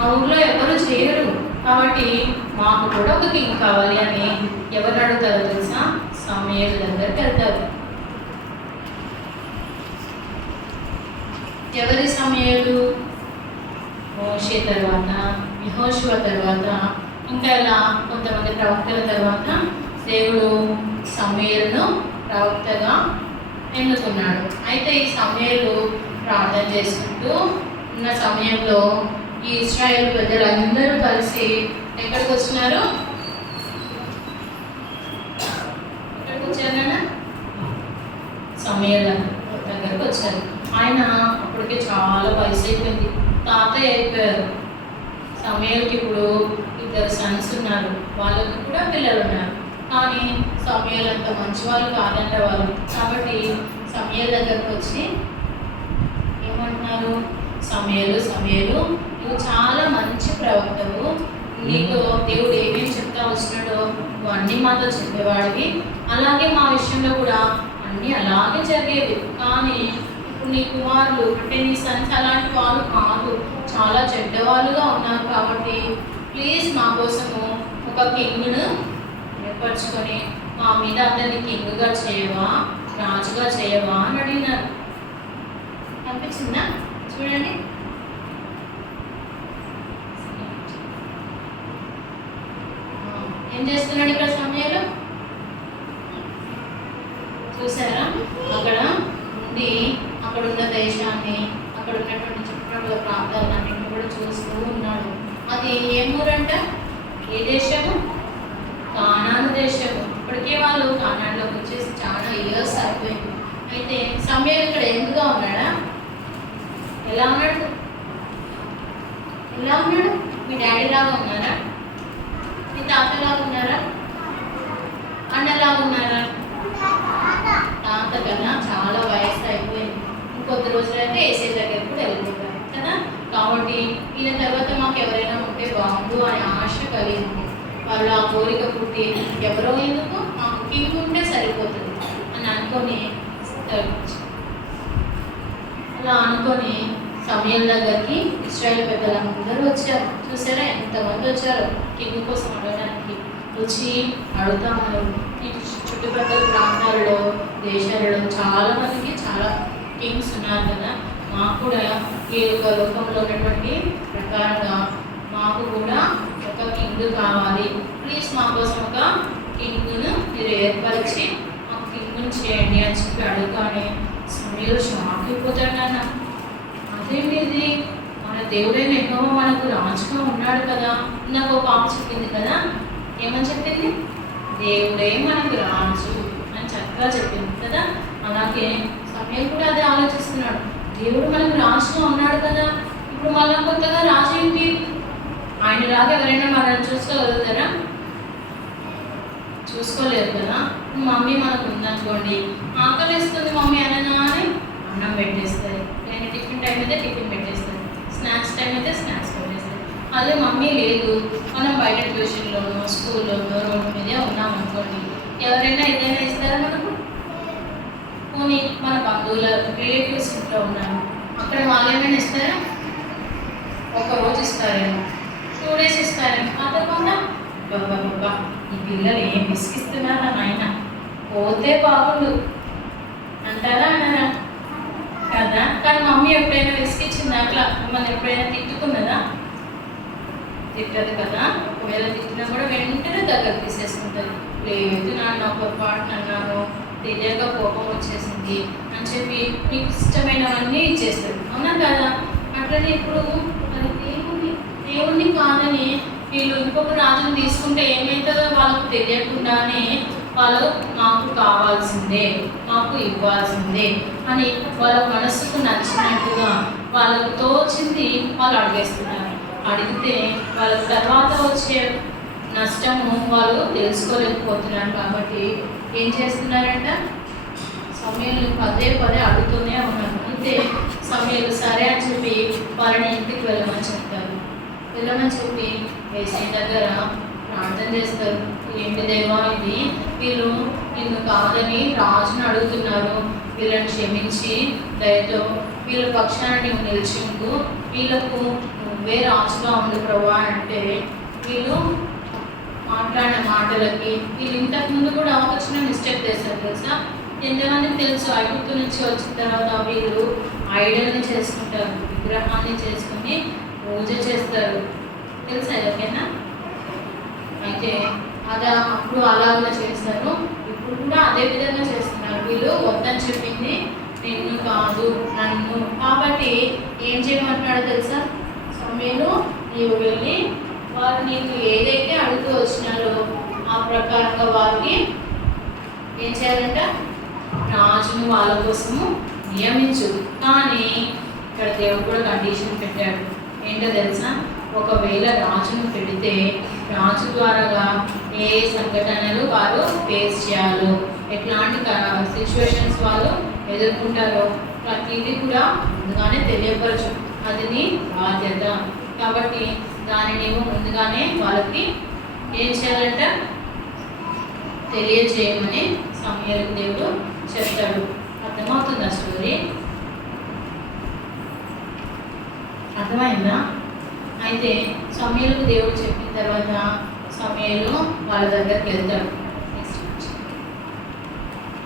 మా ఊర్లో ఎవరు చేయరు, కాబట్టి మాకు కూడా ఒక కింగ్ కావాలి అని ఎవరు అడుగుతారో తెలుసా? సమూయేలు దగ్గరికి వెళ్తారు. ఎవరి సమూయేలు? మోషే తర్వాత, యెహోషువ తర్వాత, ఇంకా ఇలా కొంతమంది ప్రవక్తల తర్వాత దేవుడు సమూయేలును ప్రవక్తగా ఎన్నుకున్నాడు. అయితే ఈ సమూయేలు ప్రార్థన చేసుకుంటూ ఉన్న సమయంలో ఈ ఇశ్రాయేలు ప్రజలందరూ కలిసి ఎక్కడికి వచ్చినారు? ఎక్కడికి వచ్చారు? సమూయేలు దగ్గరకు వచ్చారు. ఆయన అప్పటికే చాలా వయసు అయిపోయింది, తాతయ్య అయిపోయారు. సమూయేలుకి ఇప్పుడు 2 సన్స్ ఉన్నారు, వాళ్ళకి కూడా పిల్లలు ఉన్నారు. కానీ సమూయేలు అంత మంచి వాళ్ళు కాదంట వాళ్ళు. కాబట్టి సమూయేలు దగ్గరకు వచ్చి ఏమంటున్నారు? సమూయేలు, సమూయేలు, నువ్వు చాలా మంచి ప్రవక్తవు, నీకు దేవుడు ఏమేమి చెప్తా వస్తున్నాడో నువ్వు అన్నీ మాతో చెప్పేవాడివి, అలాగే మా విషయంలో కూడా అన్నీ అలాగే జరిగేవి. కానీ ఇప్పుడు నీ కుమారులు అంటే నీ సన్స్ అలాంటి వాళ్ళు కాదు, చాలా చెడ్డవాళ్ళుగా ఉన్నారు. కాబట్టి ప్లీజ్ మా కోసము ఒక కింగ్ను ఏర్పరచుకొని మా మీద అతన్ని కింగ్గా చేయవా, రాజుగా చేయవా అని అడిగినారు. అనిపించిందా? చూడండి, ఏం చేస్తున్నాడు ఇక్కడ సమూయేలు? చూసారా? అక్కడ ఉండి అక్కడున్న దేశాన్ని, అక్కడ ఉన్నటువంటి చుట్టుపక్కల ప్రాంతాలన్నింటినీ కూడా చూస్తూ ఉన్నాడు. అది ఏ ఊరంట? ఏ దేశము? కానాను దేశము. ఇప్పటికే వాళ్ళు కానాన్లోకి వచ్చేసి చాలా ఇయర్స్ అయిపోయింది. అయితే సమూయేలు ఇక్కడ ఎందుగా ఉన్నాడా? ఎలా ఉన్నాడు? ఎలా ఉన్నాడు? మీ డాడీ లాగా ఉన్నారా? మీ తాతలాగా ఉన్నారా? అన్నలాగా ఉన్నారా? తాత కన్నా చాలా వయసు అయిపోయింది. ఇంకొద్ది రోజులైతే ఏసీ దగ్గరికి కూడా వెళ్ళిపోతారు కదా. కాబట్టి ఈయన తర్వాత మాకు ఎవరైనా ఉంటే బాగుండు అనే ఆశ కలిగింది. వాళ్ళు ఆ కోరిక పుట్టి ఎవరో ఎందుకు, మాకు కింగ్ ఉంటే సరిపోతుంది అని అనుకొని అలా అనుకొని సమూయేలు దగ్గరికి ఇశ్రాయేలు పెద్దలందరూ వచ్చారు. చూసారా ఎంతమంది వచ్చారు కింగ్ కోసం అడగడానికి? వచ్చి అడుగుతా ఉన్నారు. ఈ చుట్టుపక్కల ప్రాంతాల్లో, దేశాలలో చాలా మందికి చాలా కింగ్స్ ఉన్నారు కదా, మాకు కూడా ఈ యొక్క లోకంలో ఉన్నటువంటి ప్రకారంగా మాకు కూడా ఒక కింగ్ కావాలి, ప్లీజ్ మా కోసం ఒక కింగ్ను మీరు ఏర్పరిచి మాకు కింగ్ను చేయండి అని చెప్పి అడుగుతానే సమూయేలు షాక్ అయిపోతాడు. నాన్న, అదేంటి ఇది? మన దేవుడైన యెహోవా మనకు రాజుగా ఉన్నాడు కదా. నాకు ఒక పాప చెప్పింది కదా, ఏమని చెప్పింది? దేవుడే మనకు రాజు అని చక్కగా చెప్పింది కదా. అలాగే సమూయేలు కూడా అదే ఆలోచిస్తున్నాడు. దేవుడు మనకు రాజుగా ఉన్నాడు కదా, ఇప్పుడు మళ్ళీ కొత్తగా రాజు ఏంటి? ఆయనలాగా ఎవరైనా మనల్ని చూసుకోగలుగుతారా? చూసుకోలేరు కదా. మమ్మీ మనకు ఉందనుకోండి, ఆకలిస్తుంది మమ్మీ అనగానే అన్నం పెట్టేస్తుంది, నేను టిఫిన్ టైం అయితే టిఫిన్ పెట్టేస్తుంది, స్నాక్స్ టైం అయితే స్నాక్స్ పెట్టేస్తుంది. అదే మమ్మీ లేదు, మనం బయట ట్యూషన్లోనో స్కూల్లోనో రోడ్డు మీదే ఉన్నాం అనుకోండి, ఎవరైనా ఏదైనా ఇస్తారా మనకు? పోనీ మన బంధువుల రిలేటివ్స్ ఇంట్లో ఉన్నాను, అక్కడ వాళ్ళు ఏమైనా ఇస్తారా? ఒకరోజు ఇస్తారేమో, 2 days ఇస్తారేమో, ఆ తర్వాత బాబా ఈ పిల్లలు ఏం విసిగిస్తున్నారా నాయన, పోతే బాగుండు అంటారా అన్నారా? కదా. కానీ మమ్మీ ఎప్పుడైనా విసిగించింది అట్లా మిమ్మల్ని ఎప్పుడైనా తిట్టుకున్నదా? తిట్టదు కదా. ఒకవేళ తిట్టినా కూడా వెంటనే దగ్గర తీసేసుకుంటుంది. లేదు నాన్న పొరపాటు అన్నాను, తెలియక కోపం వచ్చేసింది అని చెప్పి నీకు ఇష్టమైనవన్నీ ఇచ్చేస్తుంది, అవునా కదా. అట్లనే ఇప్పుడు మరి దేవుణ్ణి కాదని వీళ్ళు ఇంకొక రాజుని తీసుకుంటే ఏమవుతుందో వాళ్ళకు తెలియకుండానే వాళ్ళు మాకు కావాల్సిందే, మాకు ఇవ్వాల్సిందే అని వాళ్ళ మనసుకు నచ్చినట్టుగా వాళ్ళకు తోచింది వాళ్ళు అడిగేస్తున్నారు. అడిగితే వాళ్ళ తర్వాత వచ్చే నష్టము వాళ్ళు తెలుసుకోలేకపోతున్నారు. కాబట్టి ఏం చేస్తున్నారంట? సమూయేలు పదే అడుగుతూనే ఉన్నారు. అంతే సమూయేలు సరే అని చెప్పి వాళ్ళని ఇంటికి వెళ్ళమని చెప్తారు. వెళ్ళమని చెప్పి యేసయ్య దగ్గర ప్రార్థన చేస్తారు. ఏంటి దేవా ఇది, వీళ్ళు నిన్ను కాదని రాజుని అడుగుతున్నారు, వీళ్ళని క్షమించి దయతో వీళ్ళ పక్షాన నువ్వు నిలిచి ఉండు, వీళ్ళకు నువ్వే రాజుగా ఉండు ప్రభా అంటే వీళ్ళు మాట్లాడిన మాటలకి వీళ్ళు ఇంతకుముందు కూడా ఒక చిన్న మిస్టేక్ చేశారు తెలుసా. ఎంతమందికి తెలుసు ఐగుప్తు నుంచి వచ్చిన తర్వాత వీళ్ళు ఐడల్ని చేసుకుంటారు, విగ్రహాన్ని చేసుకుని పూజ చేస్తారు తెలుసా ఎవరికైనా. అయితే అప్పుడు అలాగా చేస్తారు, ఇప్పుడు కూడా అదే విధంగా చేస్తున్నారు. వీళ్ళు వద్దని చెప్పింది నిన్ను కాదు నన్ను, కాబట్టి ఏం చేయమంటున్నాడో తెలుసా. సమయంలో నీవు వెళ్ళి వారు నీకు ఏదైతే అడుగుతూ వచ్చినారో ఆ ప్రకారంగా వారికి ఏం చేయాలంట, రాజును వాళ్ళ కోసము నియమించు. కానీ ఇక్కడ దేవుడు కూడా కండిషన్ పెట్టాడు. ఏంటో తెలుసా, ఒకవేళ రాజును పెడితే రాజు ద్వారాగా ఏ సంఘటనలు వారు ఫేస్ చేయాలో, ఎట్లాంటి సిచ్యువేషన్స్ వాళ్ళు ఎదుర్కొంటారో ప్రతిదీ కూడా ముందుగానే తెలియపరచు. అది నీ బాధ్యత. కాబట్టి దాన్ని నీవు ముందుగానే వాళ్ళకి ఏం చేయాలంట, తెలియజేయమని సమూయేలుకు దేవుడు చెప్తాడు. అర్థమవుతుందా స్టోరీ? అర్థమైందా? అయితే సమూయేలుకు దేవుడు చెప్పిన తర్వాత సమూయేలు వాళ్ళ దగ్గరికి వెళ్తాడు.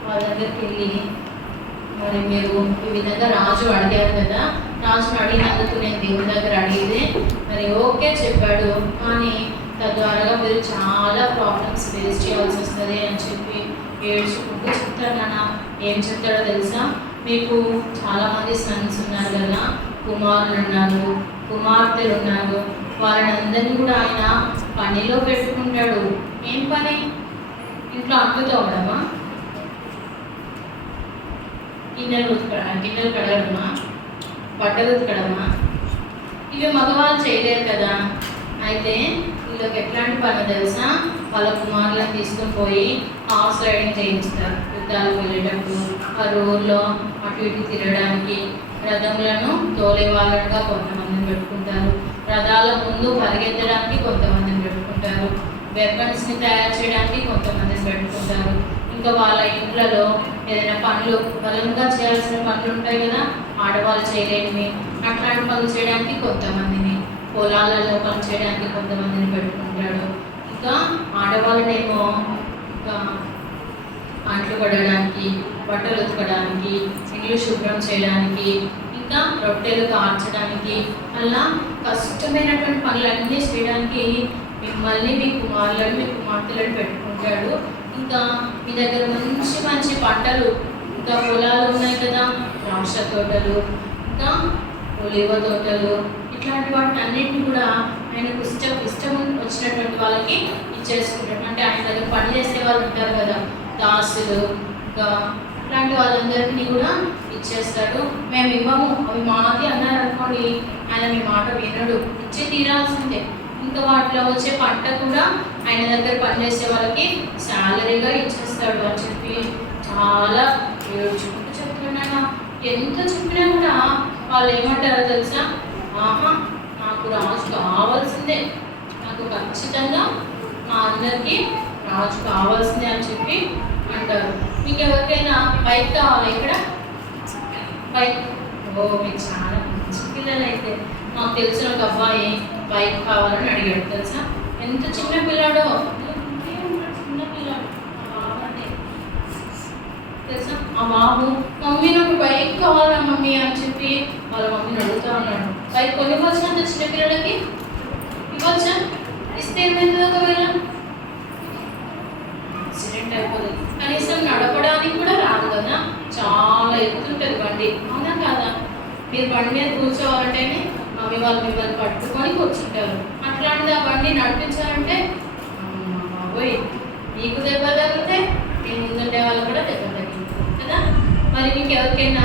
వాళ్ళ దగ్గరికి వెళ్ళి మరి మీరు ఈ విధంగా రాజు అడిగారు కదా, రాజును అడిగినందుకు నేను దేవుడి దగ్గర అడిగితే మరి ఓకే చెప్పాడు, కానీ తద్వారా మీరు చాలా ప్రాబ్లమ్స్ ఫేస్ చేయాల్సి వస్తుంది అని చెప్పి ఏడ్చుకుంటూ చెప్తాడు. నాన్న ఏం చెప్తాడో తెలుసా, మీకు చాలామంది సన్స్ ఉన్నారు కదా, కుమారులు ఉన్నారు, కుమార్తెలు ఉన్నారు, వాళ్ళని అందరినీ కూడా ఆయన పనిలో పెట్టుకుంటాడు. ఏం పని? ఇంట్లో అంట్లు తోమడమా, గిన్నెలు కడగడమా, బట్టలు ఉతకడమా? ఇవి మగవాళ్ళు చేయలేరు కదా. అయితే వీళ్ళకి ఎట్లాంటి పని తెలుసా, వాళ్ళ కుమారులను తీసుకొని పోయి హార్స్ రైడింగ్ చేయిస్తారు. యుద్ధాలకు వెళ్ళేటప్పుడు ఆ రోడ్లో అటు ఇటు తిరగడానికి రథములను తోలే వాళ్ళగా కొంతమందిని పెట్టుకుంటారు, రథాల ముందు పరిగెత్తడానికి కొంతమందిని పెట్టుకుంటారు, వెపన్స్ని తయారు చేయడానికి కొంతమందిని పెట్టుకుంటారు. ఇంకా వాళ్ళ ఇంట్లలో ఏదైనా పనులు బలంగా చేయాల్సిన పనులు ఉంటాయి కదా, ఆడవాళ్ళు చేయలేనివి, అట్లాంటి పనులు చేయడానికి కొంతమందిని, పొలాలలో పని చేయడానికి కొంతమందిని పెట్టుకుంటాడు. ఇంకా ఆడవాళ్ళనేమో ఇంకా అంట్లు కడగడానికి, బట్టలు ఉతకడానికి, ఇల్లు శుభ్రం చేయడానికి, ఇంకా రొట్టెలు కార్చడానికి, అలా కష్టమైనటువంటి పనులన్నీ చేయడానికి మిమ్మల్ని, మీ కుమారులను, మీ కుమార్తెలను పెట్టుకుంటాడు. ఇంకా మీ దగ్గర మంచి మంచి పంటలు, ఇంకా పొలాలు ఉన్నాయి కదా, ద్రాక్ష తోటలు, ఇంకా ఒలివ తోటలు, ఇట్లాంటి వాటిని అన్నింటినీ కూడా ఆయనకు ఇష్టం వచ్చినటువంటి వాళ్ళకి ఇచ్చేసుకుంటాడు. అంటే ఆయన దగ్గర పని చేసే వాళ్ళు ఉంటారు కదా, దాసులు, ఇంకా అట్లాంటి వాళ్ళందరికీ కూడా ఇచ్చేస్తాడు. మేము ఇవ్వము, అవి మాది అన్నారు అనుకోండి, ఆయన మీ మాట వినడు, ఇచ్చి తీరాల్సిందే. ఇంకా వాటిలో వచ్చే పంట కూడా ఆయన దగ్గర పనిచేసే వాళ్ళకి శాలరీగా ఇచ్చేస్తాడు అని చెప్పి చాలా ఏడ్చుకుంటూ చెప్తున్నాను. ఎంత చెప్పినా కూడా వాళ్ళు ఏమంటారో తెలుసా, ఆహా నాకు రాజు కావాల్సిందే, నాకు ఖచ్చితంగా మా అందరికీ రాజు కావాల్సిందే అని చెప్పి అంటారు. మీకు ఎవరికైనా బైక్ కావాలి? ఇక్కడ బైక్, ఓ మీకు చాలా మంచి పిల్లలు. అయితే మాకు తెలిసిన ఒక అబ్బాయి బైక్ కావాలని అడిగాడు తెలుసా. ఎంత చిన్న పిల్లాడో, చిన్న పిల్లాడు తెలుసా. ఆ బాబు మమ్మీ నాకు బైక్ కావాలా మమ్మీ అని చెప్పి వాళ్ళ మమ్మీని అడుగుతూ ఉన్నాడు. బైక్ కొనివ్వచ్చా అంత చిన్న పిల్లలకి? ఇవ్వచ్చా? ఇస్తే ఏమైంది? ఒకవేళ యాక్సిడెంట్ అయిపోతుంది, కనీసం నడపడానికి కూడా రాదు కదా, చాలా ఎత్తుంటుంది బండి, అవునా కాదా? మీరు బండి మీద కూర్చోవాలంటేనే మమ్మీ వాళ్ళు మిమ్మల్ని పట్టుకొని కూర్చుంటారు. అట్లాంటిది ఆ బండి నడిపించాలంటే బాబోయ్, నీకు దెబ్బ తగిలితే మీ ముందుండే వాళ్ళు కూడా దెబ్బ తగిలింది కదా. మరి మీకు ఎవరికైనా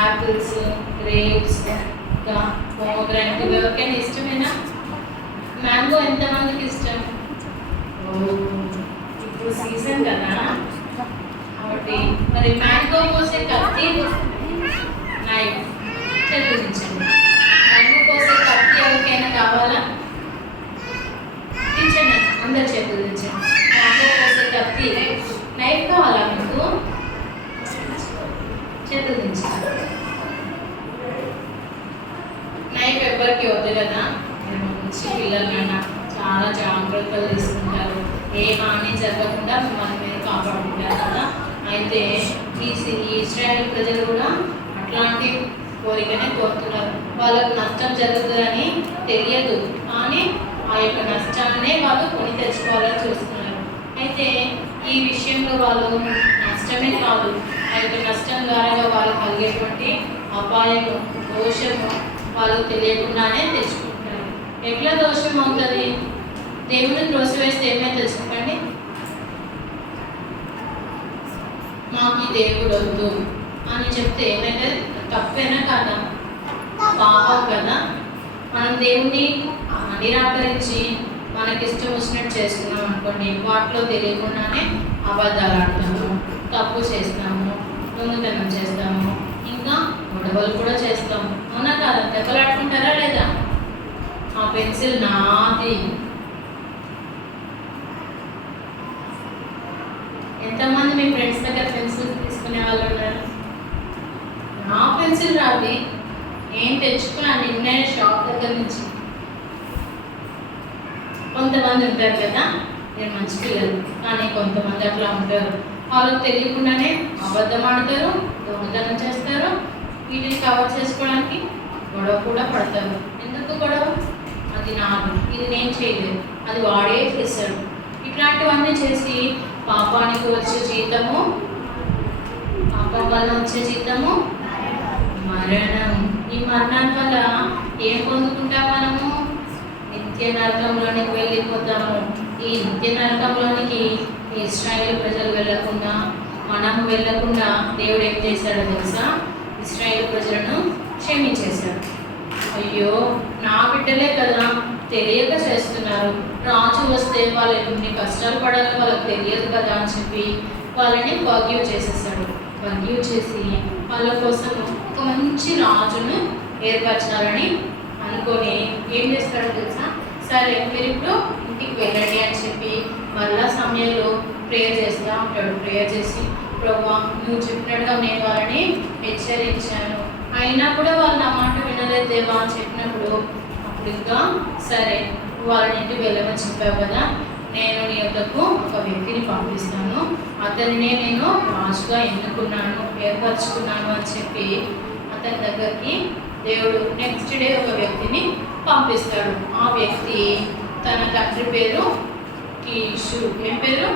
యాపిల్స్, గ్రేప్స్, ఇంకా పోమోగ్రానైట్ ఇవి ఎవరికైనా ఇష్టమేనా? మ్యాంగో ఎంతమందికి ఇష్టం? ఇప్పుడు సీజన్ కదా, కాబట్టి మరి మ్యాంగో కోసే కత్తి, నైఫ్ చదివించండి. మ్యాంగో కోసే కత్తి ఎవరికైనా కావాలా? దించండి, అందరు చేతులు దించండి. మ్యాంగో కోసే కత్తి, నైఫ్ కావాలా మీకు? చేతులు దించండి. మంచి పిల్లలైనా చాలా జాగ్రత్తలు తీసుకుంటారు, ఏ హాని జరగకుండా మిమ్మల్ని మీరు కాపాడుకుంటారు కదా. అయితే ఈ ఇశ్రాయేల్ ప్రజలు కూడా అట్లాంటి కోరికనే కోరుతున్నారు. వాళ్ళకు నష్టం జరుగుతుందని తెలియదు, కానీ ఆ యొక్క నష్టాన్నే వాళ్ళు కొని తెచ్చుకోవాలని చూస్తున్నారు. అయితే ఈ విషయంలో వాళ్ళు నష్టమే కాదు, ఆ యొక్క నష్టం ద్వారా వాళ్ళు కలిగేటువంటి అపాయము, దోషము వాళ్ళకు తెలియకుండానే తెచ్చుకుంటారు. ఎట్లా దోషం అవుతుంది? దేవుడిని త్రోసివేస్తే ఏమైతే చెప్పండి? మాకు ఈ దేవుడు వద్దు అని చెప్తే ఏమైతే తప్పేనా కాదా? పాపం కదా. మనం దేవుణ్ణి నిరాకరించి మనకి ఇష్టం వచ్చినట్టు చేస్తున్నాం అనుకోండి, వాటిలో తెలియకుండానే అబద్ధాలు ఆడతాము, తప్పు చేస్తాము, దొంగతనం చేస్తాము, ఇంకా గొడవలు కూడా చేస్తాము. అవునా కాదా? దెబ్బలాడుకుంటారా లేదా? ఆ పెన్సిల్ నాది. ఎంతమంది మీ ఫ్రెండ్స్ దగ్గర పెన్సిల్ తీసుకునే వాళ్ళు ఉన్నారు? నా పెన్సిల్ రావి, నేను తెచ్చుకున్నాను నిన్నే షాప్ దగ్గర నుంచి. కొంతమంది ఉంటారు కదా, నేను మంచి పిల్లలు, కానీ కొంతమంది అట్లా ఉంటారు. వాళ్ళకి తెలియకుండానే అబద్ధం ఆడతారు, దొంగతనం చేస్తారు, వీటిని కవర్ చేసుకోవడానికి గొడవ కూడా పడతారు. ఎందుకు గొడవ? అది నాది, ఇది నేను చేయలేదు, అది వాడే చేశాడు. ఇట్లాంటివన్నీ చేసి పాపానికి వచ్చే జీతము, పాపం వల్ల వచ్చే జీతము మరణం. ఈ మరణం వల్ల ఏం పొందుకుంటాం మనము? నిత్య నరకంలోనికి వెళ్ళిపోతాము. ఈ నిత్య నరకంలోనికి ఇశ్రాయేలు ప్రజలు వెళ్ళకుండా, మనం వెళ్ళకుండా దేవుడు ఏం చేశాడో తెలుసా? ఇశ్రాయేలు ప్రజలను క్షమించేశాడు. అయ్యో, నా బిడ్డలే కదా, తెలియక చేస్తున్నారు, రాజు వస్తే వాళ్ళు ఎన్ని కష్టాలు పడాలో వాళ్ళకి తెలియదు కదా అని చెప్పి వాళ్ళని ఫర్గివ్ చేసేసాడు. ఫర్గివ్ చేసి వాళ్ళ కోసం ఒక మంచి రాజును ఏర్పరచాలని అనుకొని ఏం చేస్తాడో తెలుసా? సరే మీరు ఇప్పుడు ఇంటికి వెళ్ళండి అని చెప్పి మళ్ళా సమయంలో ప్రేయర్ చేస్తూ ఉంటాడు. ప్రేయర్ చేసి, ప్రభువా నువ్వు చెప్పినట్టుగా నేను వాళ్ళని హెచ్చరించాను, అయినా కూడా వాళ్ళు నా మాట వినలేదు దేవా అని చెప్పినప్పుడు, అప్పుడు ఇంకా సరే వాళ్ళని ఇంటికి వెళ్ళమని చెప్పావు కదా, నేను నీ యొద్దకు ఒక వ్యక్తిని పంపిస్తాను, అతనినే నేను రాజుగా ఎన్నుకున్నాను, ఏర్పరచుకున్నాను అని చెప్పి అతని దగ్గరికి దేవుడు నెక్స్ట్ డే ఒక వ్యక్తిని పంపిస్తాడు. ఆ వ్యక్తి తన తండ్రి పేరు కీషు. ఏం పేరు?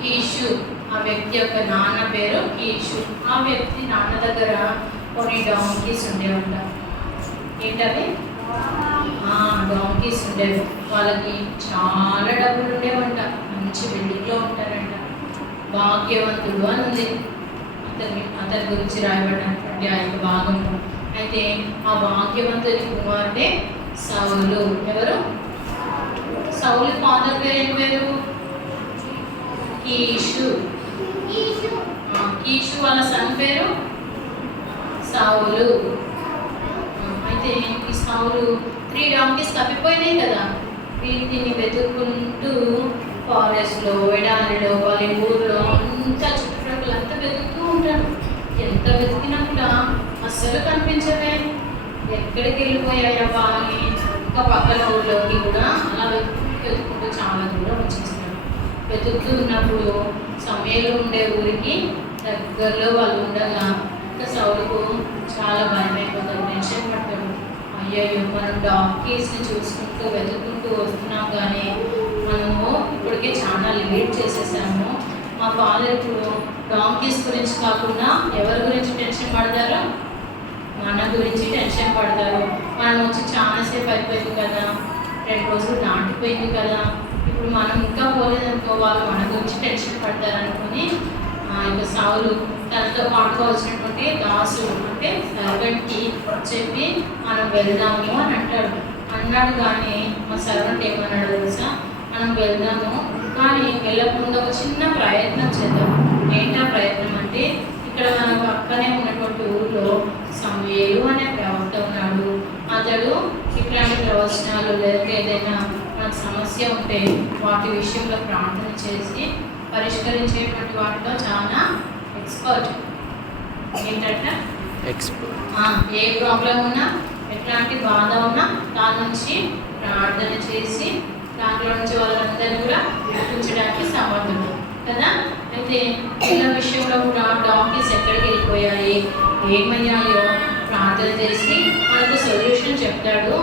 కీషు. ఆ వ్యక్తి యొక్క నాన్న పేరు కీషు. ఆ వ్యక్తి నాన్న దగ్గర కొన్ని డాంకీస్ ఉండేవంట. ఏంటవి? డాంకీస్ ఉండేవి. వాళ్ళకి చాలా డబ్బులు ఉండేవంట, మంచి బిల్డింగ్లో ఉంటారంట, భాగ్యవంతుడు అని ఉంది అతని గురించి రాయబడినటువంటి ఆ యొక్క భాగంలో. అయితే ఆ భాగ్యవంతుని కుమారుడే సౌలు. ఎవరు? సౌలు ఫాదర్ పేరు ఏం పేరు? కీషు. కీషు వాళ్ళ సన్ పేరు సౌలు. అయితే ఈ సౌలు 3 డాంకీస్ తప్పిపోయినాయి కదా, వీటిని వెతుక్కుంటూ ఫారెస్ట్లో, ఎడారిలో, వాళ్ళ ఊర్లో అంతా చుట్టుప్రక్కల అంతా వెతుకుతూ ఉంటాడు. ఎంత వెతికినా కూడా అస్సలు కనిపించవే. ఎక్కడికి వెళ్ళిపోయాయా వాళ్ళని? ఇంకా పక్కన ఊళ్ళోకి కూడా అలా వెతుక్కుంటూ చాలా దూరం వచ్చేస్తాడు. వెతుకుతూ ఉన్నప్పుడు సమయంలో ఉండే ఊరికి దగ్గరలో వాళ్ళు ఉండగా ఇంకా సౌలుకు చాలా భయం అయిపోతాడు, టెన్షన్ పడతాడు. అయ్యయ్యో, మనం డాంకీస్ని చూసుకుంటూ వెతుక్కుంటూ వస్తున్నాం, కానీ మనము ఇప్పటికే చాలా లేట్ చేసేసాము. మా ఫాదర్ ఇప్పుడు డాంకీస్ గురించి కాకుండా ఎవరి గురించి టెన్షన్ పడతారు? మన గురించి టెన్షన్ పడతారు. మనం వచ్చి చాలాసేపు అయిపోయింది కదా, 2 రోజులు దాటిపోయింది కదా, ఇప్పుడు మనం ఇంకా పోలేదనుకో వాళ్ళు మన గురించి టెన్షన్ పడతారు అనుకుని ఇక సౌలు తనతో పాడుకోవాల్సినటువంటి దాసుడు అంటే సర్వెంట్కి చెప్పి మనం వెళ్దాము అని అన్నాడు. కానీ మా సర్వెంట్ ఏమన్నాడు తెలుసా? మనం వెళ్దాము, కానీ వెళ్ళకుండా ఒక చిన్న ప్రయత్నం చేద్దాం. ఏంటా ప్రయత్నం అంటే, ఇక్కడ మన పక్కనే ఉన్నటువంటి ఊళ్ళో సమూయేలు అనే ప్రవక్త ఉన్నాడు. అతడు ఇట్లాంటి ప్రవచనాలు లేదా ఏదైనా మనకు సమస్య ఉంటే వాటి విషయంలో ప్రార్థన చేసి పరిష్కరించేటువంటి వాటిలో చాలా ఎక్స్పర్ట్. ఏంటంటే ఏ ప్రాబ్లం ఉన్నా, ఎట్లాంటి బాధ ఉన్నా దాని నుంచి నుంచి ప్రార్థన చేసి దాంట్లో నుంచి వాళ్ళందరినీ కూడా విడిపించడానికి సమర్థుడు కదా. అయితే పిల్ల విషయంలో కూడా డాక్టర్స్ ఎక్కడికి వెళ్ళిపోయాయి, ఏమయ్యాయో ప్రార్థన చేసి మనకు సొల్యూషన్ చెప్తాడు.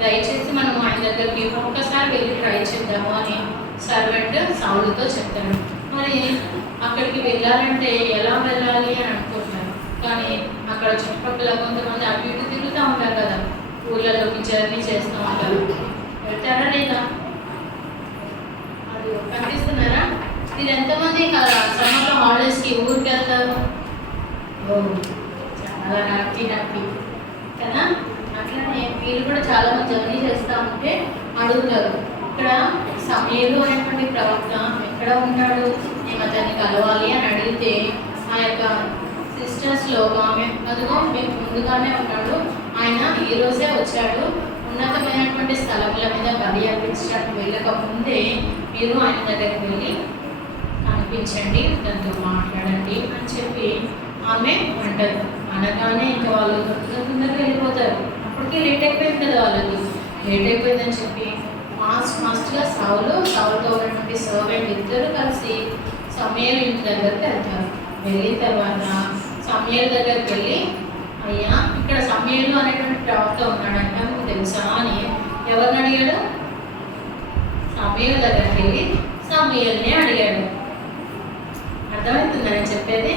దయచేసి మనం ఆయన దగ్గరికి ఒక్కసారి వెళ్ళి ట్రై చేద్దాము అని సర్వెంట్ సౌలుతో చెప్తాడు. మరి అక్కడికి వెళ్ళాలంటే ఎలా వెళ్ళాలి అని అనుకుంటున్నారు, కానీ అక్కడ చుట్టుపక్కల కొంతమంది అటు ఇటు తిరుగుతూ ఉంటారు కదా, ఊళ్ళలోకి జర్నీ చేస్తూ ఉంటారు. వెళ్తారా లేదా? అది కనిపిస్తున్నారా? మీరు ఎంతమంది సమ్మర్లో హాలిడేస్కి ఊరికి వెళ్తారు? ఓ చాలా హ్యాపీ కదా. అట్లనే మీరు కూడా చాలా మంది జర్నీ చేస్తూ ఉంటే అడుగుతారు, ఇక్కడ సమయంలో అనేటువంటి ప్రవక్త ఎక్కడ ఉంటాడు, నేను అతన్ని కలవాలి అని అడిగితే ఆ యొక్క సిస్టర్స్లో ఆమె అదిగో మీకు ముందుగానే ఉన్నాడు, ఆయన ఈరోజే వచ్చాడు, ఉన్నతమైనటువంటి స్థలముల మీద బలి అర్పించడానికి వెళ్ళకముందే మీరు ఆయన దగ్గరికి వెళ్ళి కనిపించండి, దాంతో మాట్లాడండి అని చెప్పి ఆమె అంటారు. అనగానే ఇంకా వాళ్ళు తొందరగా వెళ్ళిపోతారు. అప్పటికే లేట్ అయిపోయింది కదా, వాళ్ళకి లేట్ అయిపోయిందని చెప్పి ఫాస్ట్గా సౌలుతో ఉన్నటువంటి సర్వెంట్ ఇద్దరు కలిసి సమయల్ ఇంటి దగ్గరికి వెళ్తారు. వెళ్ళిన తర్వాత సమయల్ దగ్గరికి వెళ్ళి, అయ్యా ఇక్కడ సమయలు అనేటువంటి ప్రవక్త ఉన్నాడంట, మీకు తెలుసా అని ఎవరిని అడిగాడు? సమయల్ దగ్గరికి వెళ్ళి సమయల్ని అడిగాడు. అర్థమవుతుందని చెప్పేది?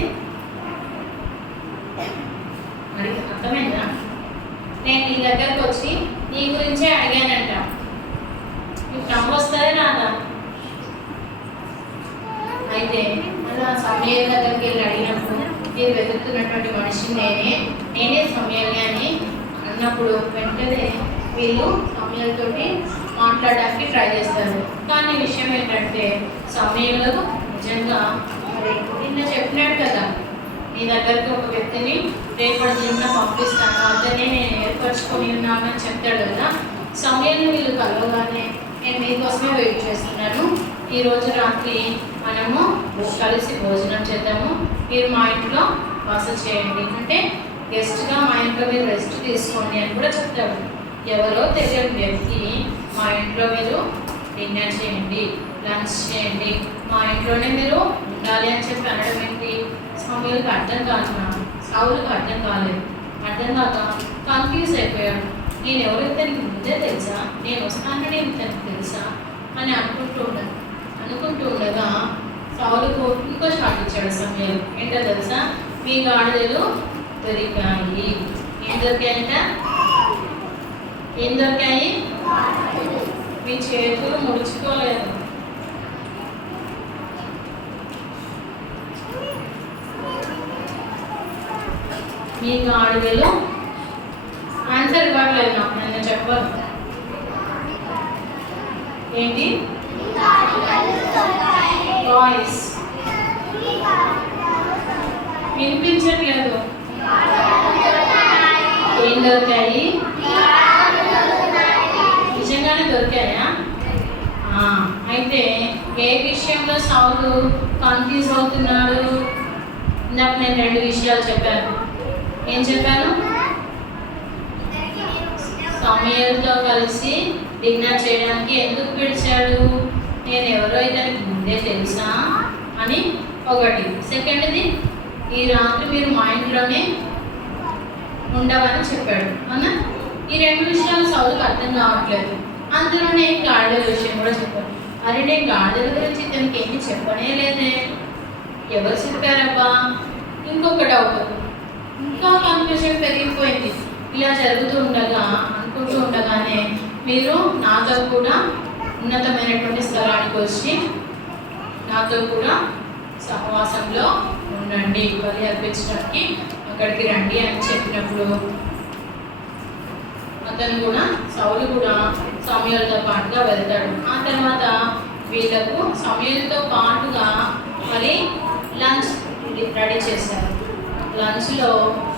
అర్థమైందా? నేను నీ దగ్గరకు వచ్చి నీ గురించే అడిగానంట, మీకు నమ్మొస్తారే రాదా? అయితే అలా సమయం దగ్గరికి వెళ్ళి అడిగినప్పుడు మీరు వెతుకుతున్నటువంటి మనిషిని నేనే సమయాన్ని అని అన్నప్పుడు వెంటనే వీళ్ళు సమయాలతోటి మాట్లాడడానికి ట్రై చేస్తారు. కానీ విషయం ఏంటంటే సమయంలో నిజంగా నిన్న చెప్పినాడు కదా, నీ దగ్గరికి ఒక వ్యక్తిని రేపటి దిన పంపిస్తాను, అతనే నేను ఏర్పరచుకొని ఉన్నామని చెప్తాడు కదా. సమయాన్ని వీళ్ళు కలవగానే నేను మీకోసమే వెయిట్ చేస్తున్నాను, ఈరోజు రాత్రి మనము కలిసి భోజనం చేద్దాము, మీరు మా ఇంట్లో బస చేయండి, అంటే గెస్ట్గా మా ఇంట్లో మీరు రెస్ట్ తీసుకోండి అని కూడా చెప్తాడు. ఎవరో తెలియని వ్యక్తి మా ఇంట్లో మీరు డిన్నర్ చేయండి, లంచ్ చేయండి, మా ఇంట్లోనే మీరు ఉండాలి అని చెప్పి అనడం ఏంటి? సమయాలకు అర్థం కాదు, సౌలుకు అర్థం కాలేదు. అర్థం కాక కన్ఫ్యూజ్ అయిపోయాడు. నేను ఎవరైతే నీకు ముందే తెలుసా, నేను వస్తానని తనకు తెలుసా అని అనుకుంటూ ఉండగా సౌలుకు ఇంకో షాట్ ఇచ్చాడు సమయాలు. ఏంటో తెలుసా? మీ గాడిదలు దొరికాయి. ఏం దొరికాయంట? ఏం దొరికాయి? మీ చేతులు ముడుచుకోలేదు. మీ గాడిదలు ఆన్సర్ ఇవ్వట్లేదు నాకు, నేను చెప్పాలి ఏంటి? వాయిస్ వినిపించట్లేదు. ఏం దొరికాయి? నిజంగానే దొరికాయా? అయితే ఏ విషయంలో సౌలు కన్ఫ్యూజ్ అవుతున్నాడు? ఇందాక నేను 2 విషయాలు చెప్పాను. ఏం చెప్పాను? సమయంతో కలిసి డిన్నర్ చేయడానికి ఎందుకు పిలిచాడు, నేను ఎవరో ఇతనికి ముందే తెలుసా అని ఒకటి. సెకండ్ది, ఈ రాత్రి మీరు మా ఇంట్లోనే ఉండవని చెప్పాడు అన్న. ఈ 2 విషయాలు సౌలుకు అర్థం కావట్లేదు. అందులోనే గాడిదల విషయం కూడా చెప్పాడు. అరే నేను గాడిదల గురించి ఇతనికి ఏమీ చెప్పనే లేదే, ఎవరు చెప్పారబ్బా? ఇంకొక డౌట్, ఇంకా కన్ఫ్యూజన్ పెరిగిపోయింది. ఇలా జరుగుతూ అనుకుంటూ ఉండగానే మీరు నాతో కూడా ఉన్నతమైనటువంటి స్థలానికి వచ్చి నాతో కూడా సహవాసంలో ఉండండి, బలి అర్పించడానికి అక్కడికి రండి అని చెప్పినప్పుడు అతను కూడా సౌలు కూడా సమయాలతో పాటుగా వెళ్తాడు. ఆ తర్వాత వీళ్ళకు సమయాలతో పాటుగా మరి లంచ్ రెడీ చేశారు. లంచ్లో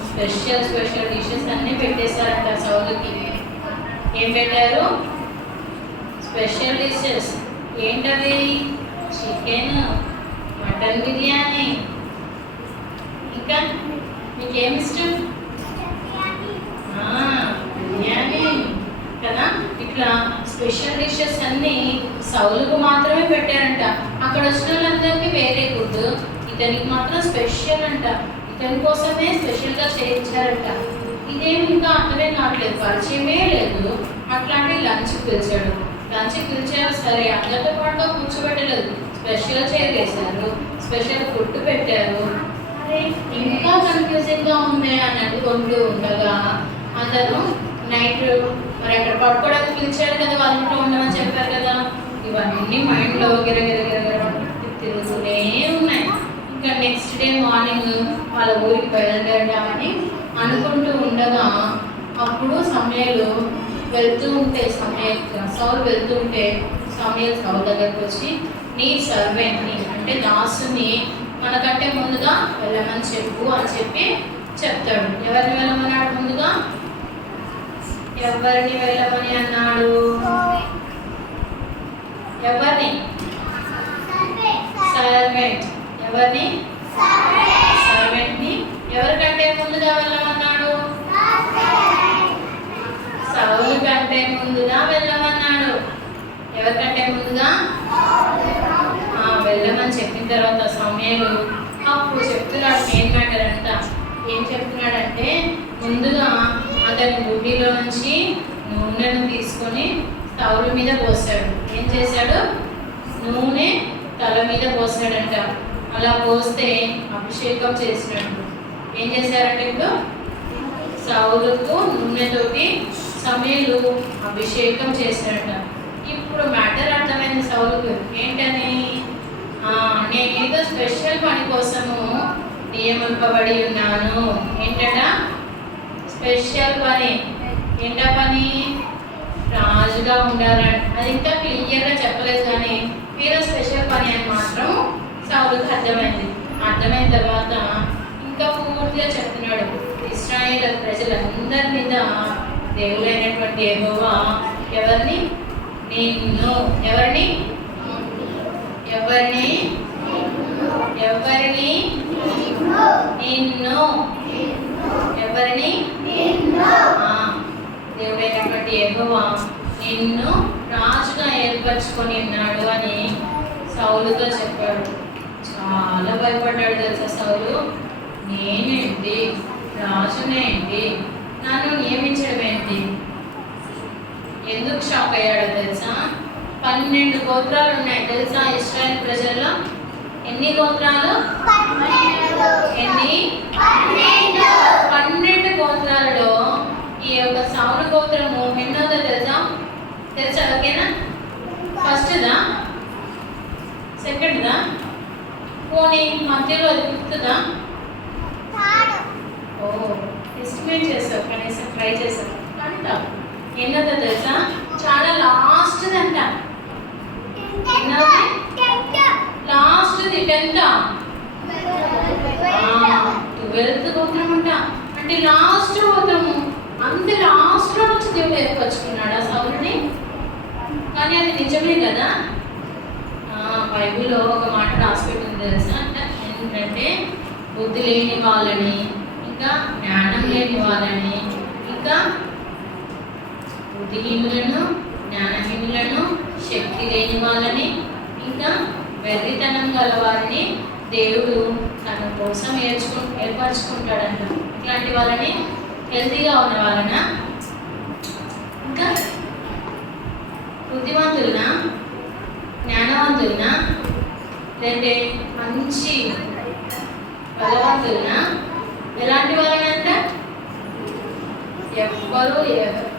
స్పెషల్ డిషెస్ అన్నీ పెట్టేశారంట సౌలుకి. ఏం పెట్టారు? Special dishes. ఏంటవి? చికెన్, మటన్ బిర్యానీ, ఇంకా మీకేమి ఇష్టం? బిర్యానీ కదా. ఇట్లా ఇట్లా స్పెషల్ డిషెస్ అన్నీ సౌలుకు మాత్రమే పెట్టారంట. అక్కడ వచ్చిన వాళ్ళందరికీ వేరే ఫుడ్, ఇతనికి మాత్రం స్పెషల్ అంట. ఇతని కోసమే స్పెషల్గా చేయించారంట. ఇదేమి ఇంకా అర్థమే కావట్లేదు, పరిచయమే లేదు. అట్లాంటి లంచ్కి పిలిచాడు. లంచ్కి పిలిచారు సరే, అందరితో పాటుగా కూర్చోబెట్టలేదు, స్పెషల్ చైర్ వేశారు, స్పెషల్ ఫుడ్ పెట్టారు. అరే ఇంకా కన్ఫ్యూజింగ్గా ఉంది అని అనుకుంటూ ఉండగా అతను నైట్ మరి అక్కడ పడుకోవడానికి పిలిచాడు కదా, వాళ్ళ ఇంట్లో ఉండమని చెప్పారు కదా, ఇవన్నీ మైండ్లో గిరగిర తిరుగుతూనే ఉన్నాయి. ఇంకా నెక్స్ట్ డే మార్నింగ్ వాళ్ళ ఊరికి బయలుదేరడామని అనుకుంటూ ఉండగా అప్పుడు సమయాలు వెళ్తూ ఉంటే సౌలు వెళ్తూ ఉంటే సమయాలు సౌలు దగ్గరకు వచ్చి నీ సర్వెంట్ని అంటే దాసుని మనకంటే ముందుగా వెళ్ళమని చెప్పు అని చెప్తాడు. ఎవరిని వెళ్ళమన్నాడు ముందుగా? ఎవరిని వెళ్ళమని అన్నాడు? ఎవరిని? సర్వెంట్. ఎవరిని? సర్వెంట్ని ఎవరికంటే ముందుగా వెళ్ళమన్నాడు? సౌలు కంటే ముందుగా వెళ్ళమన్నాడు. ఎవరికంటే ముందుగా? వెళ్ళమని చెప్పిన తర్వాత సమయాలు అప్పుడు చెప్తున్నాడు మెయిన్ మ్యాటర్ అంతా. ఏం చెప్తున్నాడంటే ముందుగా అతని బుడ్డిలో నుంచి నూనెను తీసుకొని సౌలు మీద పోసాడు. ఏం చేశాడు? నూనె తల మీద పోసాడంట. అలా పోస్తే అభిషేకం చేసినట్టు. ఏం చేశారంటే ఇప్పుడు సౌలుకు నూనెతోటి సమయాలు అభిషేకం చేశాడంట. ఇప్పుడు మ్యాటర్ అర్థమైంది సౌలుకు. ఏంటని? నేనేదో స్పెషల్ పని కోసము నియమింపబడి ఉన్నాను. ఏంటట? స్పెషల్ పని. ఏంటా పని? రాజుగా ఉండాలని. అది ఇంకా క్లియర్గా చెప్పలేదు కానీ ఏదో స్పెషల్ పని అని మాత్రం సౌలుకు అర్థమైంది. అర్థమైన తర్వాత ఇంకా పూర్తిగా చెప్తున్నాడు. ఇశ్రాయేలు ప్రజలందరి మీద దేవుడైనటువంటి యెహోవా ఎవరిని? నిన్ను. ఎవరిని? ఎవరిని? ఎవరిని? నిన్ను. ఎవరిని? దేవుడైనటువంటి యెహోవా నిన్ను రాజుగా ఏర్పరచుకొని ఉన్నాడు అని సౌలుతో చెప్పాడు. చాలా భయపడ్డాడు తెలుసా సౌలు. నేనేంటి, రాజునేంటి, నన్ను నియమించడం ఏంటి? ఎందుకు షాక్ అయ్యాడో తెలుసా? 12 గోత్రాలు ఉన్నాయి తెలుసా ఇశ్రాయేల్ ప్రజల్లో. ఎన్ని గోత్రాలు? ఎన్ని? 12 గోత్రాలలో ఈ యొక్క సౌలు గోత్రము ఎన్నోదో తెలుసా? ఓకేనా? ఫస్ట్దా? సెకండ్దా? పోనీ మధ్యలో ఫిఫ్త్దా? ఓ ఎస్టిమేట్ చేసావు, కనీసం ట్రై చేసావు. అంట ఎన్నోదో తెలుసా? చాలా లాస్ట్దంట. లాస్ట్ది 10th 12th గోత్రం అంట. అంటే లాస్ట్ గోత్రము. అంతే లాస్ట్లో నుంచి దేవుడు ఏర్పరచుకున్నాడు ఆ సౌలుని. కానీ అది నిజమే కదా. బైబిల్లో ఒక మాట రాసిపెట్టింది తెలుసా? అంటే ఏంటంటే బుద్ధి లేని వాళ్ళని, ఇంకా జ్ఞానం లేని వాళ్ళని, ఇంకా బుద్ధిహీనులను, జ్ఞానహీనులను, శక్తి లేని వాళ్ళని, ఇంకా వెర్రితనం గల వారిని దేవుడు తన కోసం ఏర్పరచుకుంటాడంట. ఇట్లాంటి వాళ్ళని హెల్తీగా ఉన్న వాళ్ళన, ఇంకా బుద్ధిమంతులనా, జ్ఞానవంతులనా, లేదంటే మంచి బలవంతులనా, ఎలాంటి వాళ్ళనంట? ఎవ్వరూ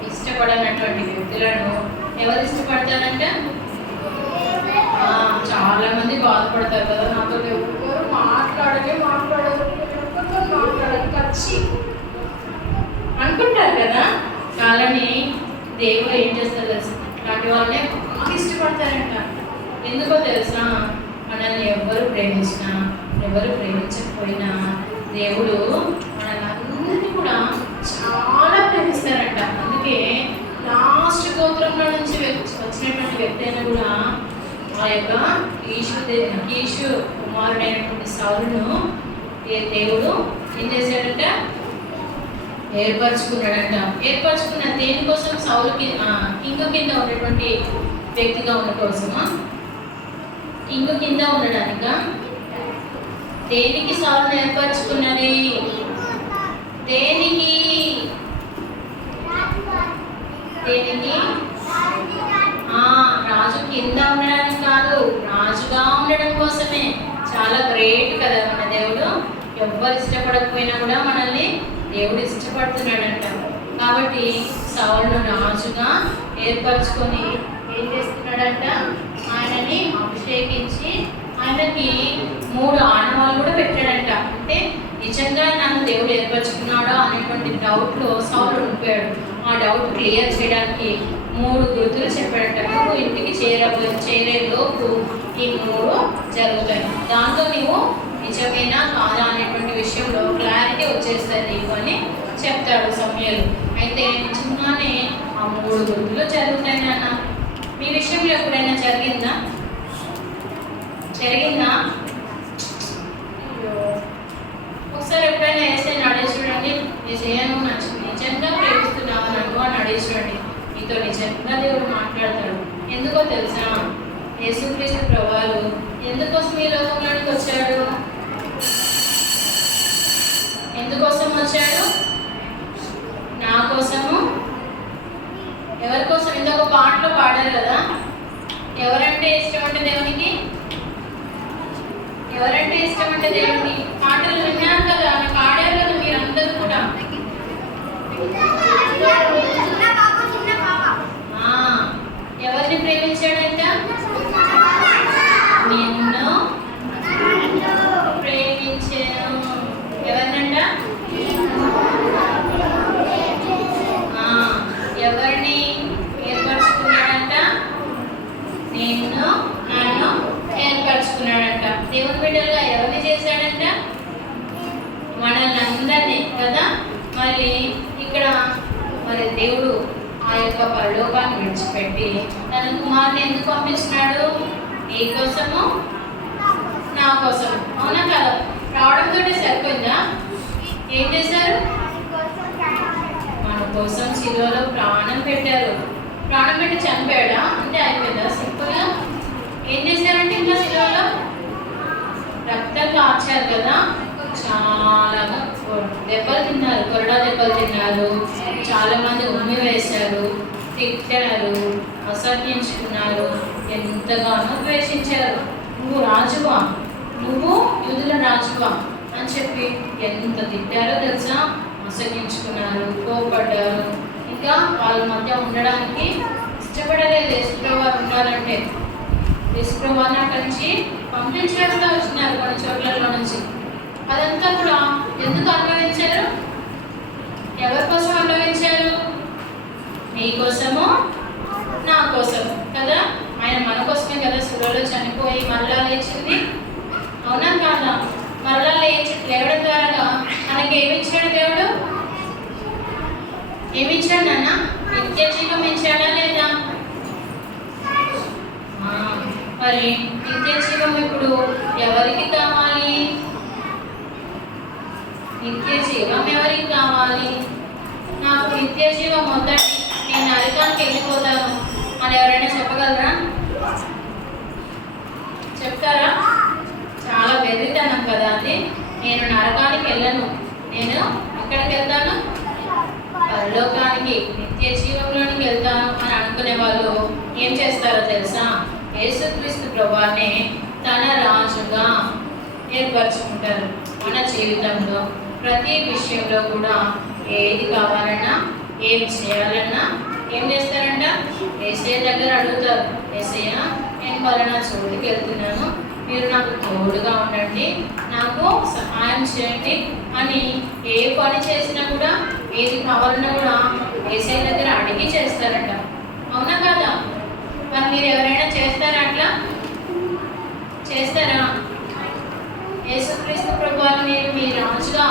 ఇష్టపడనటువంటి వ్యక్తులను ఎవరు ఇష్టపడతారంట? చాలా మంది బాధపడతారు కదా, నాతో ఎవరు మాట్లాడాలి ఖర్చి అనుకుంటారు కదా. వాళ్ళని దేవుడు ఏం చేస్తారు తెలుసా? అలాంటి వాళ్ళనే బాగా ఇష్టపడతారంట. ఎందుకో తెలుసా? మనల్ని ఎవరు ప్రేమించినా, ఎవరు ప్రేమించకపోయినా దేవుడు మనల్ని కూడా చాలా ప్రేమిస్తారంట. అందుకే లాస్ట్ గోత్రంలో నుంచి వచ్చినటువంటి వ్యక్తి అయినా కూడా ఆ యొక్క కీషు కుమారుడైనటువంటి సౌలును దేవుడు ఏం చేశాడంట? ఏర్పరచుకున్నాడంట. ఏర్పరచుకున్న దేనికోసం? సౌలుకి కింగ్ కింద ఉన్నటువంటి వ్యక్తిగా ఉన్న కోసమా? కింగ్ కింద ఉండడానిక? దేనికి సౌలును ఏర్పరచుకున్నది? దేనికి? దేనికి? రాజు కింద ఉండడానికి కాదు, రాజుగా ఉండడం కోసమే. చాలా గ్రేట్ కదా మన దేవుడు. ఎవ్వరు ఇష్టపడకపోయినా కూడా మనల్ని దేవుడు ఇష్టపడుతున్నాడంట. కాబట్టి సౌలును రాజుగా ఏర్పరచుకొని ఏం చేస్తున్నాడంట? ఆయనని అభిషేకించి ఆయనకి 3 ఆనవాళ్ళు కూడా పెట్టాడంట. అంటే నిజంగా నన్ను దేవుడు ఏర్పరచుకున్నాడా అనేటువంటి డౌట్లో సౌలు ఉండిపోయాడు. ఆ డౌట్ క్లియర్ చేయడానికి 3 గుర్తులు చెప్పాడంట. నువ్వు ఇంటికి చేరేలోపు ఈ 3 జరుగుతాయి. దాంతో నువ్వు నిజమేనా కాదా అనేటువంటి విషయంలో క్లారిటీ వచ్చేస్తుంది నీకు అని చెప్తాడు సమయాలు. అయితే నిజంగానే ఆ 3 గుర్తులు జరుగుతాయి అన్న. మీ విషయంలో ఎప్పుడైనా జరిగిందా? ఒకసారి ఎప్పుడైనా ఏసైనా అడిగి చూడండి, ఏసయ్యను నిజంగా ప్రేమిస్తున్నావు నన్ను అని అడిగి చూడండి. నీతో నిజంగా దేవుడు మాట్లాడతాడు. ఎందుకో తెలుసా? యేసుక్రీస్తు ప్రభువు ఎందుకోసం ఈ లోకంలోనికి వచ్చాడు? ఎందుకోసం వచ్చాడు? నా కోసము. ఎవరి కోసం? ఇంకొక పాటలో పాడారు కదా, ఎవరంటే ఇష్టం అంటే దేవునికి, ఎవరంటే ఇష్టం అంటే దేవునికి. పాటలు విన్నారు కదా, పాడారు కదా మీరందరూ కూడా. ఎవరిని ప్రేమించాడంట? నిన్ను ప్రేమించాను. ఎవరినంట? ఎవరిని ఏర్పరచుకున్నాడంట? నన్ను ఏర్పరచుకున్నాడంట. దేవుని బిడ్డలుగా ఎవరిని చేశాడంట? మనల్ని అందరినీ కదా. మళ్ళీ ఇక్కడ మరి దేవుడు ఆ యొక్క పరలోకాన్ని విడిచిపెట్టి తన కుమారుని ఎందుకు పంపించినాడు? నీ కోసము, నా కోసం. అవునా కదా? రావడంతో సరిపోయిందా? ఏం చేశారు? మన కోసం శిలువలో ప్రాణం పెట్టారు. ప్రాణం పెట్టి చనిపోయాడా అంటే అయిపోయిందా? సింపుల్గా ఏం చేశారంటే ఇంకా శిలువలో రక్తం కార్చారు కదా. చాలా దెబ్బలు తిన్నారు, కొరడా దెబ్బలు తిన్నారు. చాలా మంది ఉమ్మి వేశారు, తిట్టారు, అసహ్యించుకున్నారు, ఎంతగానో ద్వేషించారు. నువ్వు రాజువా, నువ్వు యూదుల రాజువా అని చెప్పి ఎంత తిట్టారో తెలుసా. అసహ్యించుకున్నారు, కోపడ్డారు. ఇంకా వాళ్ళ మధ్య ఉండడానికి ఇష్టపడలేదు. యేసుప్రభువు ఉండాలంటే యేసుప్రభువుని అక్కడి నుంచి పంపించేస్తూ వచ్చినారు కొన్ని చోట్లలో నుంచి. అదంతా కూడా ఎందుకు అనుభవించారు? ఎవరి కోసం అనుభవించారు? నీ కోసము, నా కోసం కదా. ఆయన మన కోసమే కదా శిలువలో చనిపోయి మరలా లేచింది. అవునా కాదా? మరలా లేవడం ద్వారా మనకి ఏమిచ్చాడు దేవుడు? ఏమిచ్చాడు నాన్న? నిత్య జీవం ఇచ్చాడా లేదా? మరి నిత్య జీవం ఇప్పుడు ఎవరికి కావాలి? నిత్య జీవం ఎవరికి కావాలి? నాకు నిత్య జీవం వద్దండి, నేను నరకానికి వెళ్ళిపోతాను అని ఎవరైనా చెప్పగలరా? చెప్తారా? చాలా వెర్రితనం కదా అది. నేను నరకానికి వెళ్ళను, నేను ఎక్కడికి వెళ్తాను? పరలోకానికి, నిత్య జీవంలోనికి వెళ్తాను అని అనుకునే వాళ్ళు ఏం చేస్తారో తెలుసా? యేసుక్రీస్తు ప్రభువునే తన రాజుగా ఏర్పరచుకుంటారు. మన జీవితంలో ప్రతి విషయంలో కూడా ఏది కావాలన్నా, ఏం చేయాలన్నా ఏం చేస్తారంట? యేసయ్య దగ్గర అడుగుతారు. యేసయ్య, నేను పలానా చోటుకి వెళ్తున్నాను, మీరు నాకు తోడుగా ఉండండి, నాకు సహాయం చేయండి అని ఏ పని చేసినా కూడా, ఏది కావాలన్నా కూడా యేసయ్య దగ్గర అడిగి చేస్తారంట. అవునా కదా? మరి మీరు ఎవరైనా చేస్తారా? అట్లా చేస్తారా? యేసుక్రీస్తు ప్రభువుని మీరు మీ రాజుగా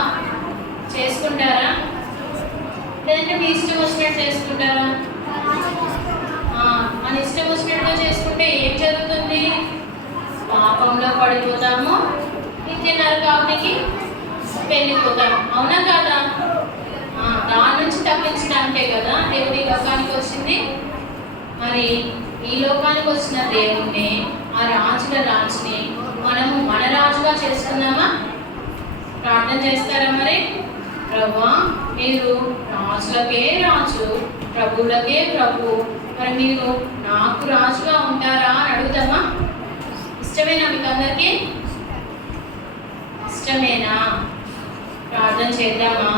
చేసుకుంటారా? లేదంటే మీ ఇష్టం వచ్చినట్టు చేసుకుంటారా? మన ఇష్టం వచ్చినట్టుగా చేసుకుంటే ఏం జరుగుతుంది? పాపంలో పడిపోతాము, నిత్య నరకాగ్నికి వెళ్ళిపోతాము. అవునా కాదా? దాని నుంచి తప్పించడానికే కదా దేవుడు ఈ లోకానికి వచ్చింది. మరి ఈ లోకానికి వచ్చిన దేవుణ్ణి, ఆ రాజుల రాజుని మనము మన రాజుగా చేసుకుందామా? ప్రార్థన చేస్తారా? మరి ప్రభువా మీరు రాజులకే రాజు, ప్రభువులకే ప్రభు, మరి మీరు నాకు రాజుగా ఉంటారా అని అడుగుతామా? ఇష్టమేనా మీకు అందరికీ? ఇష్టమేనా? ప్రార్థన చేద్దామా?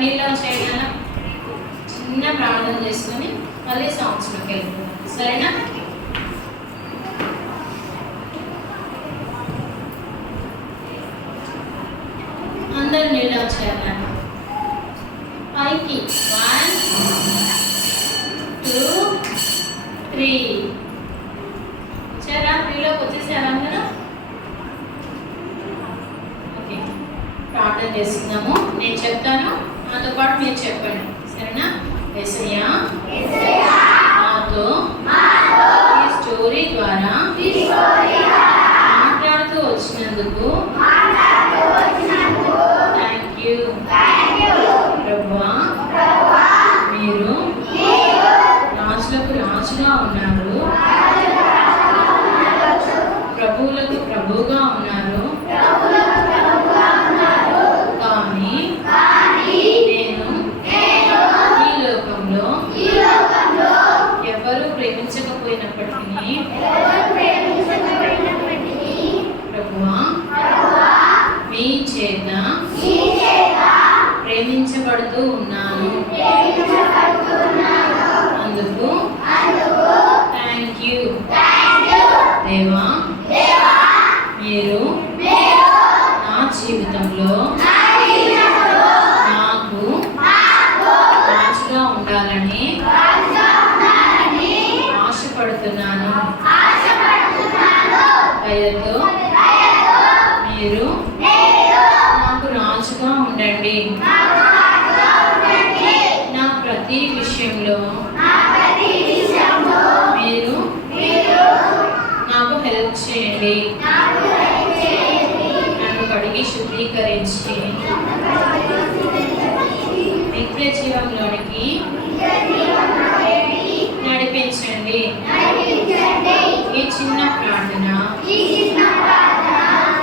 నీళ్ళలో చేయడా చిన్న ప్రార్థన చేసుకొని మళ్ళీ సంవత్సరంకి వెళ్ళిపోతాం, సరేనా? అందరు నీళ్ళలో చేయాలండి. పైకి 1 2 3 వచ్చారా? 3లోకి వచ్చేసారా అందరూ? ఓకే, ప్రార్థన చేస్తున్నాము. నేను చెప్తాను, నాతో పాటు మీరు చెప్పండి, సరేనా? యేసయ్యా నాతో ఈ స్టోరీ ద్వారా మాట్లాడుతూ వచ్చినందుకు థ్యాంక్ యూ ప్రభువా. మీరు రాజులకు రాజుగా ఉన్నారు, ప్రభువులకు ప్రభువుగా ఉన్నారు. కానీ నేను ఈ లోకంలో ఎవరు ప్రేమించకపోయినప్పటికీ ప్రభువా మీ చేత ప్రేమించబడుతూ ఉన్నాను. అందుకు థ్యాంక్ యూ దేవా. మీరు నా జీవితంలో నాకు రాజుగా ఉండాలని ఆశపడుతున్నాను. దయతో మీరు నాకు రాజుగా ఉండండి. నా ప్రతి విషయంలో మీరు నాకు హెల్ప్ చేయండి. నన్ను కడిగి శుద్ధీకరించి నిత్య జీవంలోనికి నడిపించండి. ఈ చిన్న ప్రార్థన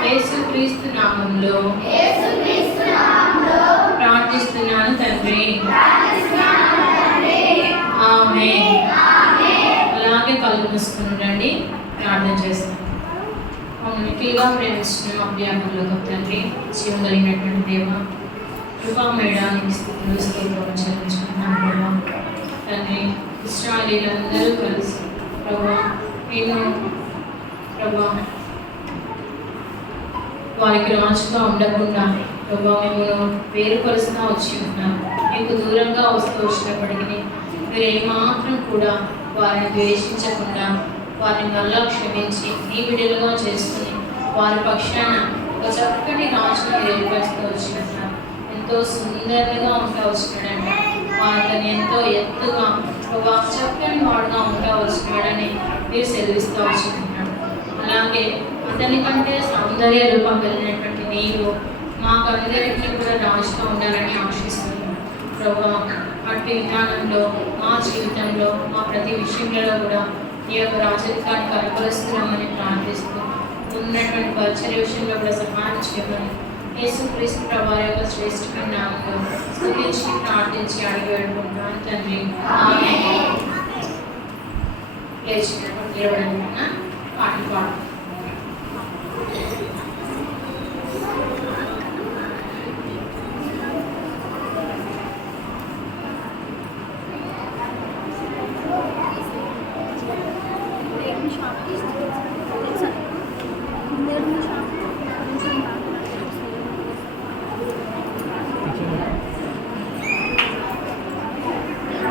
యేసుక్రీస్తు నామంలో ప్రార్థిస్తున్నాను తండ్రి, ఆమేన్. అలాగే కళ్ళు మూసుకుని రండి, ప్రార్థన చేస్తాం. మిక్కిలిగా ప్రేమించిన అభ్యాసంలో తండ్రి, జీవం కలిగినటువంటి దేవ, కృపామేడానికి స్థితిలో స్తోత్రం చెల్లించుకుంటున్నాను ప్రభా. తండ్రి, ఇశ్రాయేలీయులందరూ కలిసి ప్రభా నేను ప్రభా వారికి రాజుగా ఉండకుండా ప్రభా మిమ్మల్ని వేరుపరుస్తూ వచ్చి ఉన్నాం. మీకు దూరంగా వస్తూ వచ్చినప్పటికీ మీరు ఏమాత్రం కూడా వారిని ద్వేషించకుండా వారిని మళ్ళా క్షమించి నీ బిడ్డలుగా చేసుకుని వారి పక్షాన ఒక చక్కటి రాజును మీరు ఏర్పరుస్తూ వచ్చినట్టున్నారు. ఎంతో సుందరంగా ఉంటా వచ్చినాడండి. అతను ఎంతో ఎత్తుగా ప్రభా చక్కని వాడుగా ఉంటా వచ్చినాడని మీరు సెలవిస్తూ వచ్చినాడు. అలాగే అతని కంటే సౌందర్య రూపం కలిగినటువంటి నీవు మాకందరికీ కూడా రాజుగా ఉండాలని ఆశిస్తున్నాను ప్రభా. అట్టి విధానంలో మా జీవితంలో మా ప్రతి విషయంలో కూడా నీ యొక్క రాజరికాన్ని కనపరుస్తున్నామని ప్రార్థిస్తూ ఉన్నటువంటి పరిచర్య విషయంలో కూడా సహాయం చేయమని యేసుక్రీస్తు ప్రభువారి యొక్క శ్రేష్ఠమైన నామములో స్తుతించి ప్రార్థించి అడిగి వేడుకుంటున్నాను తండ్రి, ఆమేన్. లేచి నిలబడండి.